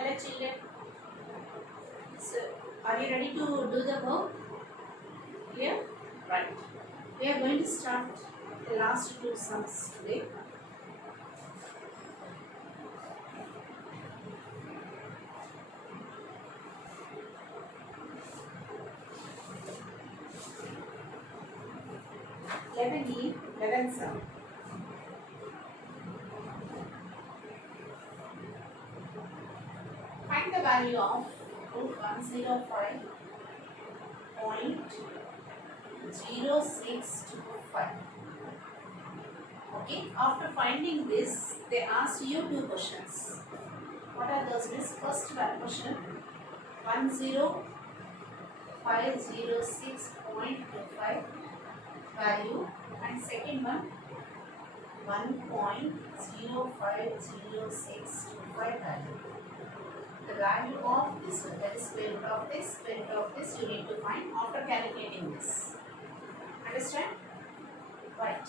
Hello children. So, are you ready to do the work? Clear? Right. We are going to start the last two sums today. Eleven E, 11 sum. Find the value of root 105.0625. Okay, after finding this, they asked you two questions. What are those? First question 10506.25 value, and second one 1.050625 value. The value of this one, that is square root of this, you need to find after calculating this. Understand? Right.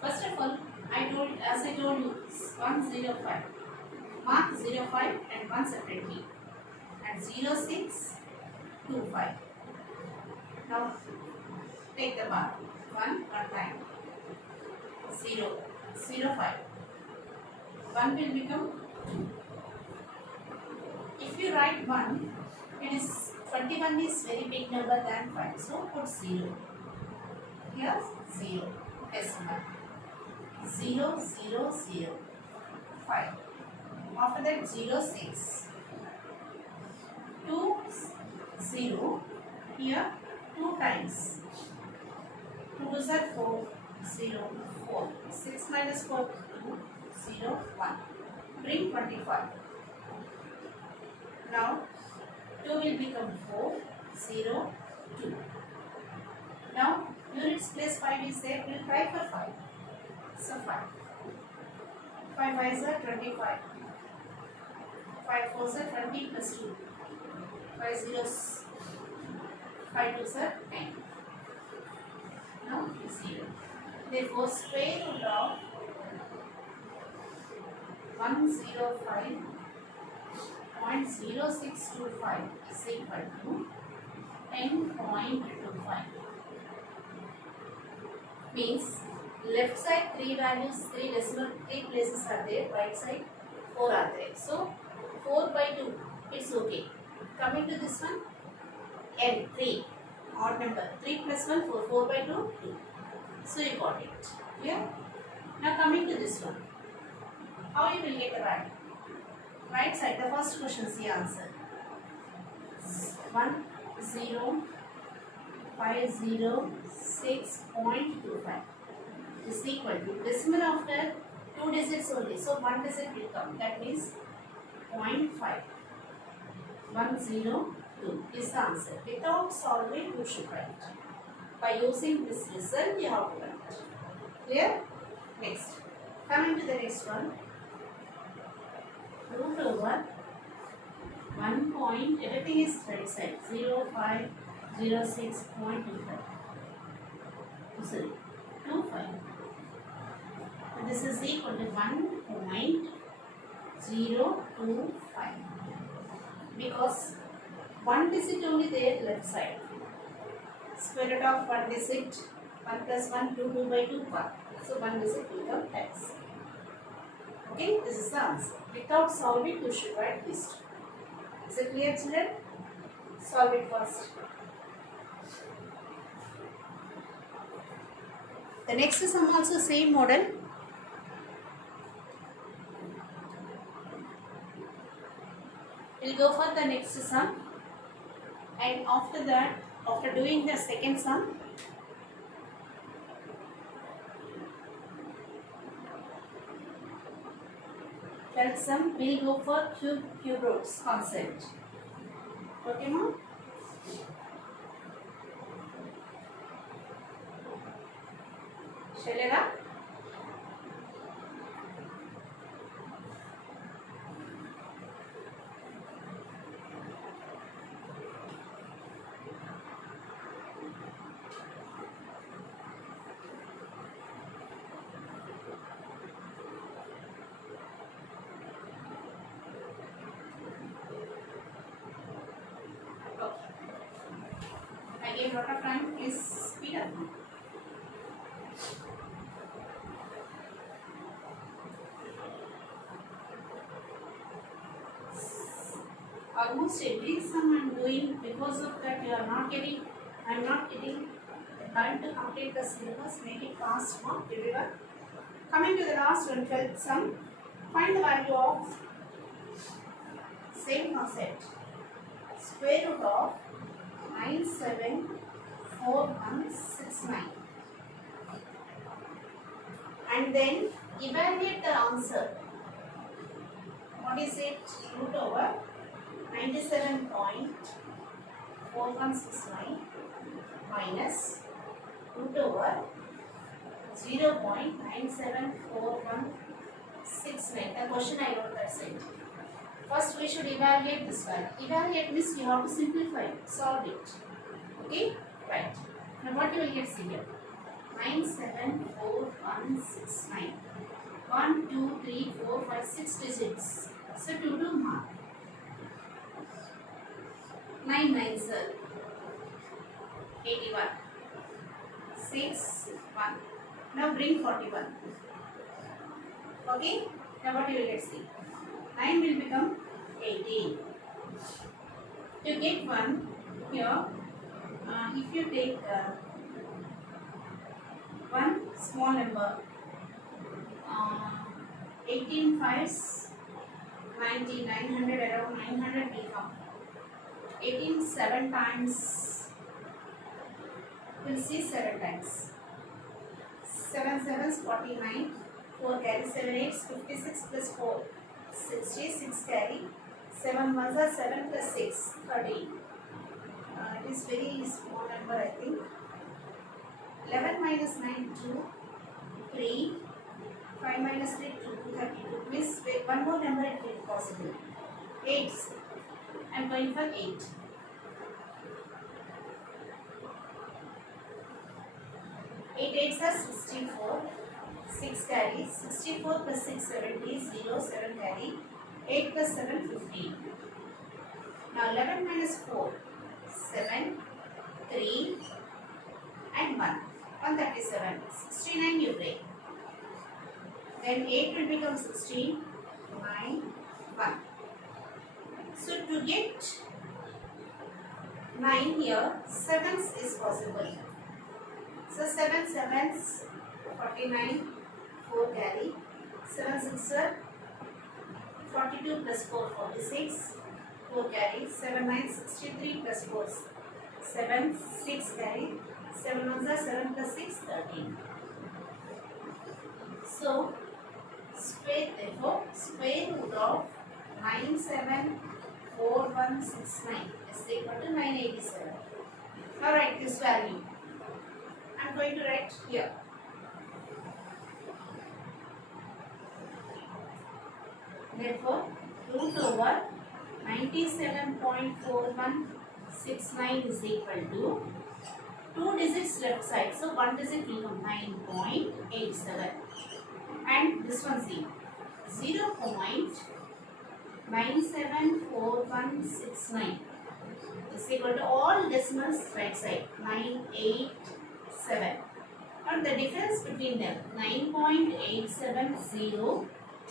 First of all, as I told you, 105. Mark 05 and 1 separately, and 0625. Now take the bar. 1 time 0, 05. 1 will become 2. If you write 1, it is 21 is very big number than 5. So put 0. Here 0. Decimal. 0, 0, 0. 5. After that 0, 6. 2, 0. Here 2 times. 2 is 4, 0, 4. 6 minus 4, 2, 0, 1. Bring 25. Now 2 will become 4, 0, 2. Now units place 5 is there, we will try for 5. So 5. 5 5s are 25. 5 4s are 20 plus 2. 5 zeros, 5 2s are 10. Now 0. Therefore, square root of 105.0625 is equal to 10.25. Means left side 3 values, 3 decimal, 3 places are there, right side 4 are there. So 4 by 2, it's okay. Coming to this one, n 3, odd number, 3 plus 1, 4, 4 by 2, 2. So you got it. Clear? Now coming to this one, how you will get the value? Right side, the first question is the answer. 10506.25 is equal to decimal after 2 digits only. So 1 digit will come. That means 0.5. 102 is the answer. Without solving, you should write. By using this result, you have to write. Clear? Next. Coming to the next one. Root over 1 point, everything is right side, 0506.25. Sorry, 25. This is equal to 1.025. Because 1 digit only there left side. Square root of 1 digit, 1 plus 1, 2, 2 by 2, 1. So 1 digit will become x. Okay, this is the answer. Without solving, you should write this. Is it clear, children? Solve it first. The next sum also same model. We'll go for the next sum, and after that, after doing the second sum, third sum, we'll go for cube roots concept. Okay, ma'am? चलेगा? a lot of time, please speed up. Almost every sum I am doing, because of that you are not getting, I am not getting time to complete the syllabus. Make it fast for everyone. Coming to the last one, 12th sum. Find the value of same concept. Square root of 974169. And then evaluate the answer. What is it? Root over 97.4169 minus root over 0.974169. The question I wrote that side. First we should evaluate this value. Evaluate means you have to simplify it, solve it. Okay? Right. Now what you will get, see here. 974169. 1, 2, 3, 4, 5, 6 digits. So to do mark. 9 9s are 81. 6 1. Now bring 41. Okay? Now what you will get, see. 9 will become 18. To get 1 here, if you take one small number, 18 5s 90, 900, around 900 will come. 18 7 times, we'll see 7 times. 7 7s 49, 4 carry, 7 8s 56 plus 4 60, 6 carry, 7 1s are 7 plus 6 30. It is very small number, I think. 11 minus 9 2, 3, 5 minus 3 2, 32. Means one more number it will be possible. 8s. I am going for 8. 8 8s are 64. 6 carry. 64 plus 6 70. 0 7 carry. 8 plus 7 15. Now 11 minus 4 7 3 and 1. 137. 69 you break. Then 8 will become 16. 9 1. So to get 9 here, 7s is possible. So 7 7s 49, 4 carry, 7 6 are 42 plus 4 46, 4 carry, 7 9 63 plus 4 7 6 carry, 7 1s are 7 plus 6 13. So therefore square root of 974169 is equal to 987. Now write this value. I am going to write here. Therefore, root over 97.4169 is equal to 2 digits left side. So 1 digit will come 9.87. And this one see 0.974169 is equal to all decimals right side 987. And the difference between them 9.870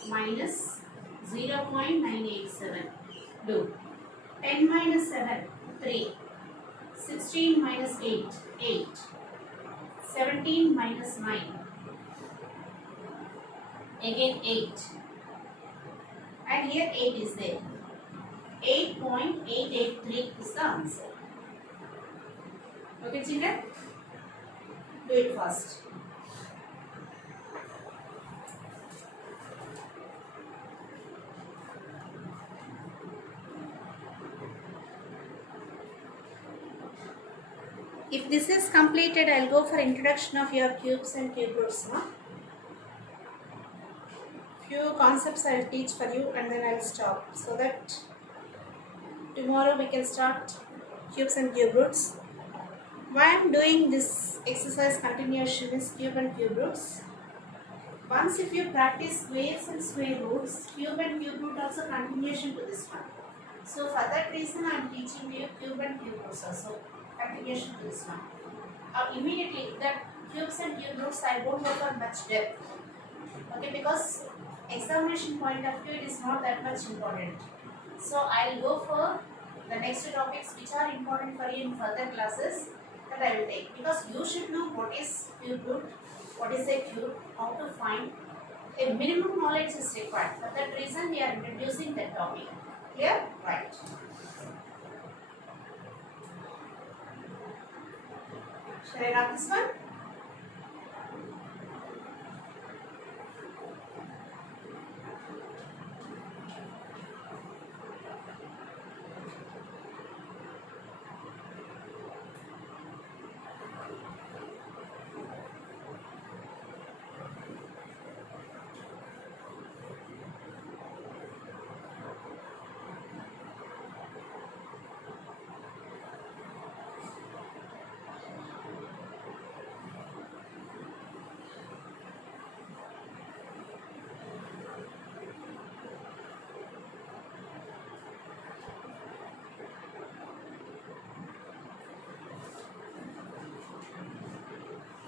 minus 0.987. Do 10 minus 7 3, 16 minus 8 8, 17 minus 9 again 8, and here 8 is there. 8.883 is the answer. Okay children, do it fast. If this is completed, I'll go for introduction of your cubes and cube roots. Few concepts I'll teach for you and then I'll stop, so that tomorrow we can start cubes and cube roots. Why I am doing this exercise continuation is cube and cube roots. Once if you practice squares and square roots, cube and cube root also continuation to this one. So for that reason I am teaching you cube and cube roots also. continuation to this one. Immediately that cubes and cube roots I don't go for much depth. Okay, because examination point of view it is not that much important. So I'll go for the next topics which are important for you in further classes that I will take, because you should know what is cube root, what is a cube, how to find. A minimum knowledge is required. For that reason we are introducing that topic. Clear? Right. Shall I wrap this one?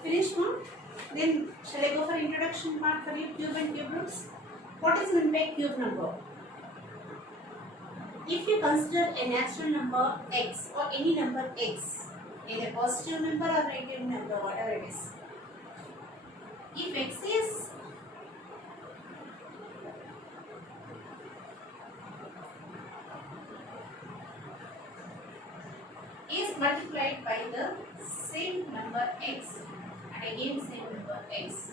Finish one? Then shall I go for introduction part for you, cube and cube roots? What is meant by cube number? If you consider a natural number x or any number x, either positive number or negative number, whatever it is. If x is multiplied by the same number x and again same number x,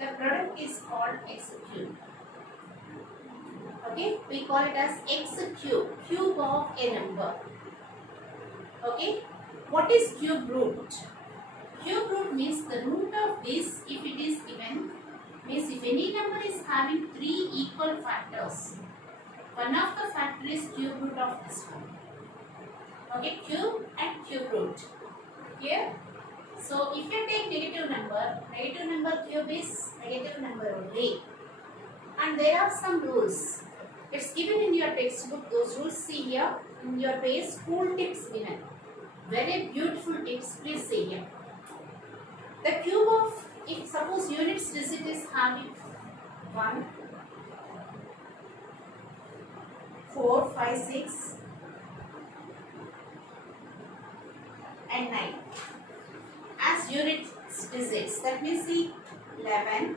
the product is called x cube. Okay, we call it as x cube, cube of a number. Okay, what is cube root? Cube root means the root of this, if it is given, means if any number is having 3 equal factors, one of the factor is cube root of this one. Okay, cube and cube root. Here, so if you take negative number cube is negative number only. And there are some rules. It's given in your textbook. Those rules see here in your page. School tips given. Very beautiful tips. Please see here. The cube of, if suppose units digit is having 1, 4, 5, 6 and 9 as unit digits, that means see 11,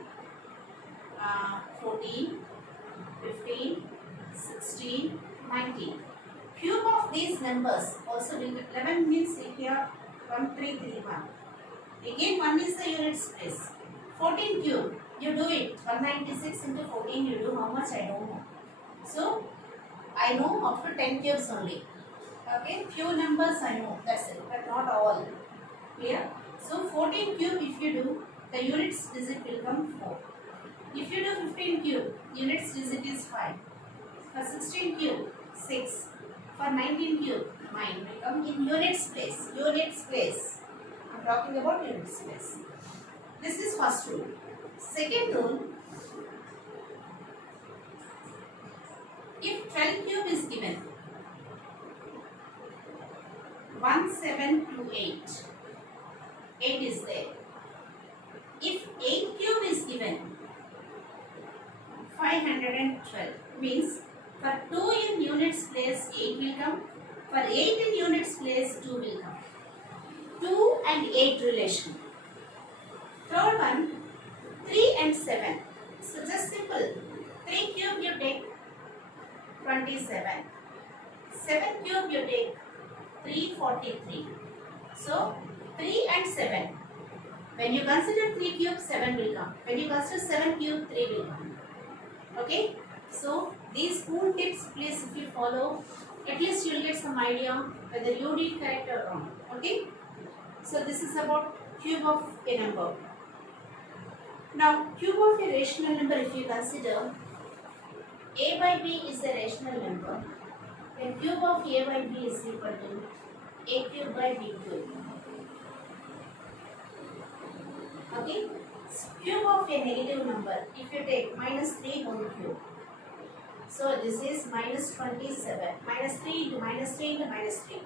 14, 15, 16, 19. Cube of these numbers also will be 11 means here 1, 3, 3, 1. Again 1 is the units place. 14 cube, you do it. 196 into 14 you do how much I don't know. So I know up to 10 cubes only. Okay, few numbers I know, that's it, but not all. Clear? So 14 cube if you do, the units digit will come 4. If you do 15 cube, units digit is 5. For 16 cube, 6. For 19 cube, 9 will come in units place. Units place. I am talking about units place. This is first rule. Second rule, if 12 cube is given, 1, 7, 2, 8. 8 is there. If 8 cube is given, 512 means for 2 in units place 8 will come, for 8 in units place 2 will come. 2 and 8 relation. Third one, 3 and 7. So just simple. 3 cube you take 27. 7 cube you take 343. So 3 and 7. When you consider 3 cube, 7 will come. When you consider 7 cube, 3 will come. Okay? So these spoon tips, please, if you follow, at least you will get some idea whether you did correct or wrong. Okay? So this is about cube of a number. Now cube of a rational number, if you consider a by b is a rational number, then cube of a by b is equal to a cube by b cube. Okay? Cube of a negative number, if you take minus 3 whole cube. So this is minus 27. Minus 3 into minus 3 into minus 3.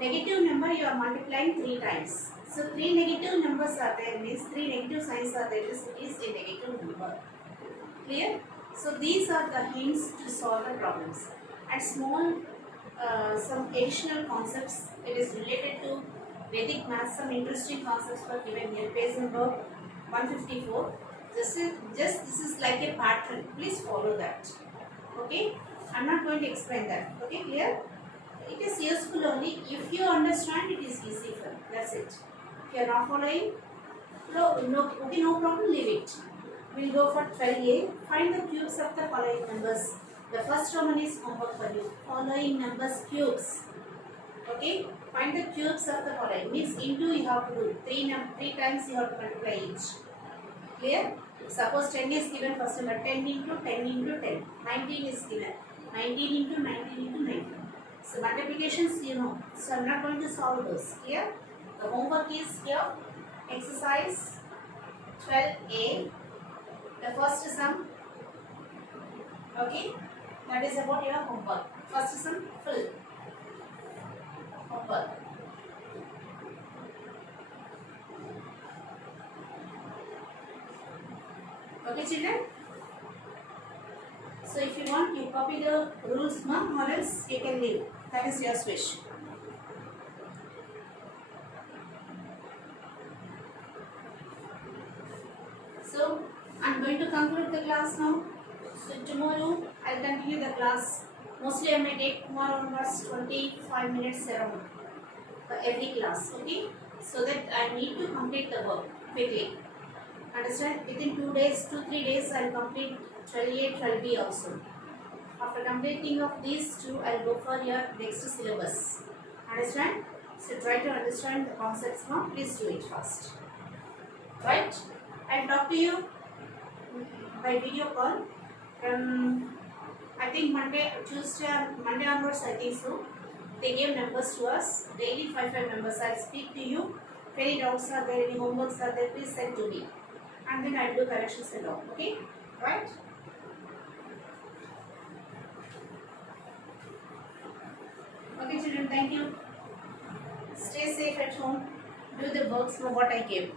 Negative number you are multiplying 3 times. So 3 negative numbers are there means 3 negative signs are there, it is a negative number. Clear? So these are the hints to solve the problems. And small some additional concepts, it is related to Vedic maths, some interesting concepts were given here. Page number 154. This is like a pattern. Please follow that. Okay? I am not going to explain that. Okay, clear? It is useful only if you understand, it is easy for you. That's it. If you are not following, no problem, leave it. We will go for 12a. Find the cubes of the following numbers. The first one is homework for you. Following numbers cubes. Okay? Find the cubes of the following. Means into you have to do. 3 times you have to multiply each. Clear? Suppose 10 is given, first number 10 into 10 into 10. 19 is given. 19 into 19 into 19. So multiplications you know. So I am not going to solve those. Clear? The homework is here. Exercise 12a. The first sum. Okay? That is about your homework. First sum full. Homework. Okay, children? So if you want, you copy the rules, ma'am, or else you can leave. That is your wish. So I am going to conclude the class now. So tomorrow I will continue the class. Mostly I may take tomorrow onwards 25 minutes around for every class. Okay? So that I need to complete the work quickly. Understand? Within 2 days, 2-3 days I will complete 12A, 12B also. After completing of these two, I will go for your next syllabus. Understand? So try to understand the concepts now. Please do it first. Right? I will talk to you by video call from I think Monday onwards, I think so. They gave numbers to us, daily 5 numbers. I will speak to you. If any doubts are there, any homeworks are there, please send to me. And then I will do corrections and all. Okay? Right? Okay children, thank you. Stay safe at home. Do the works for what I gave.